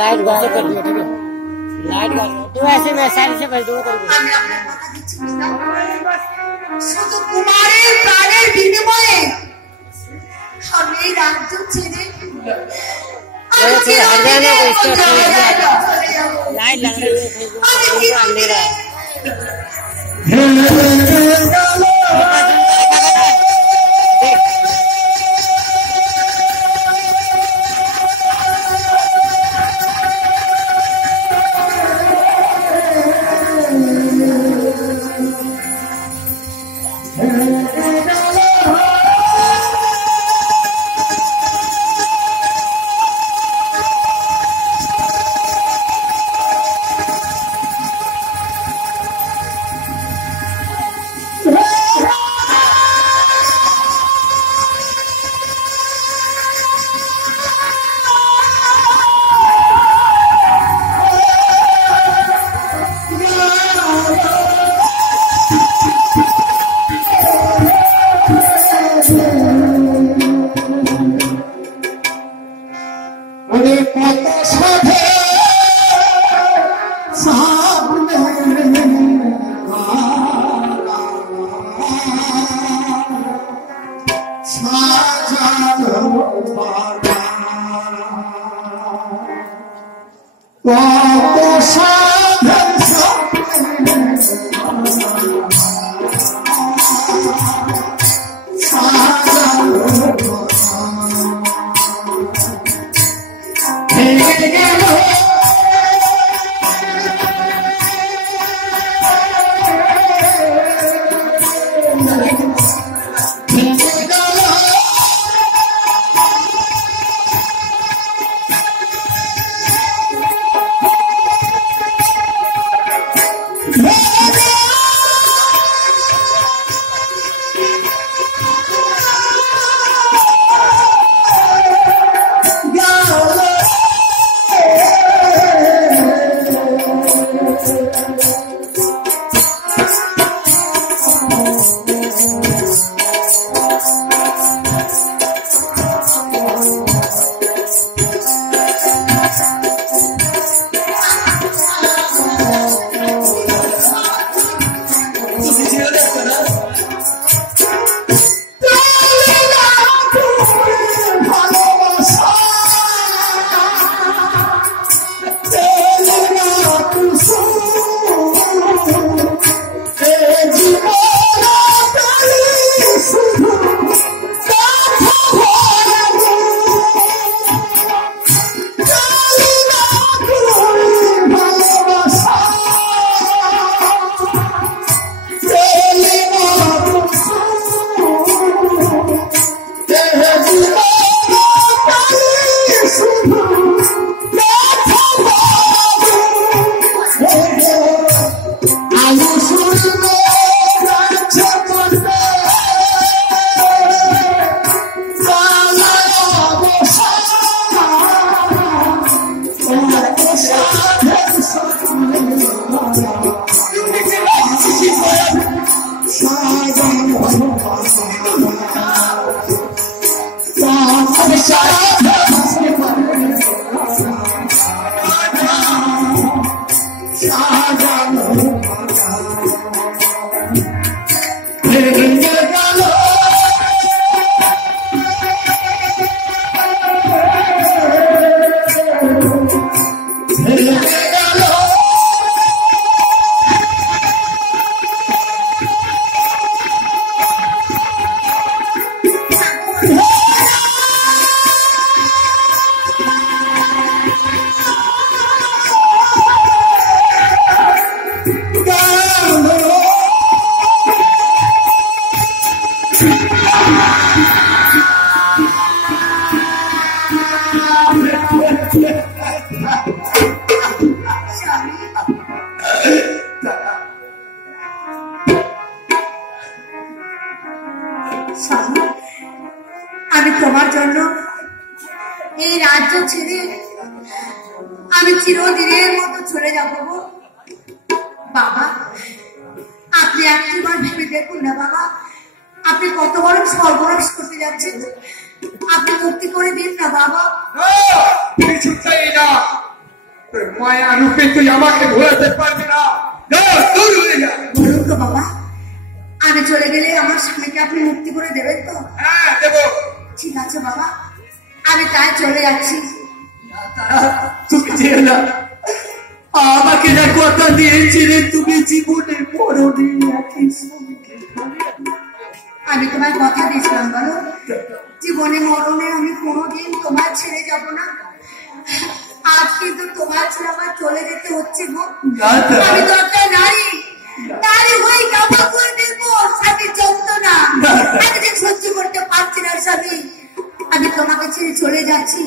Light बंद कर दिया, ठीक है? लाइट बंद तो ऐसे मैं साइड से बस दो कर दूं। শুধু কুমারের প্রাণের বিনিময়ে আমি এই রাজ্য ছেড়ে लाइट लग रही है, अंधेरा है। স্বামী, আমি তোমার জন্য এই রাজ্য ছেড়ে আমি চিরদিনের মতো চলে যাব গো। বাবা, আপনি একটিবার ভেবে দেখুন না বাবা, আপনি কত বড় সর্বনাশ করতে যাচ্ছেন। আপনি মুক্তি করে দিন না বাবা। কিছুতেই না, তোর মায়া রূপে তুই আমাকে ভোলাতে পারবি না। দূর হয়ে যা। বলুন তো বাবা, আমি চলে গেলে আমার স্বামীকে আপনি মুক্তি করে দেবেন তো? হ্যাঁ দেবো। ঠিক আছে বাবা, আমি তাই চলে যাচ্ছি। তুমি যেও না, আমাকে যা কথা দিয়েছিলে তুমি জীবনে মরণে একই সঙ্গে। আমি তোমায় কথা দিয়েছিলাম বলো, জীবনে মরণে আমি কোনোদিন তোমার ছেড়ে যাব না। আজ কিন্তু তোমার ছেড়ে আমার চলে যেতে হচ্ছে গো। আমি তো একটা নারী, নারী হয়ে কাপড় করে দেবো স্বামীর যন্ত্রণা। আমি যে সহ্য করতে পারছি না স্বামী, আমি তোমাকে ছেড়ে চলে যাচ্ছি।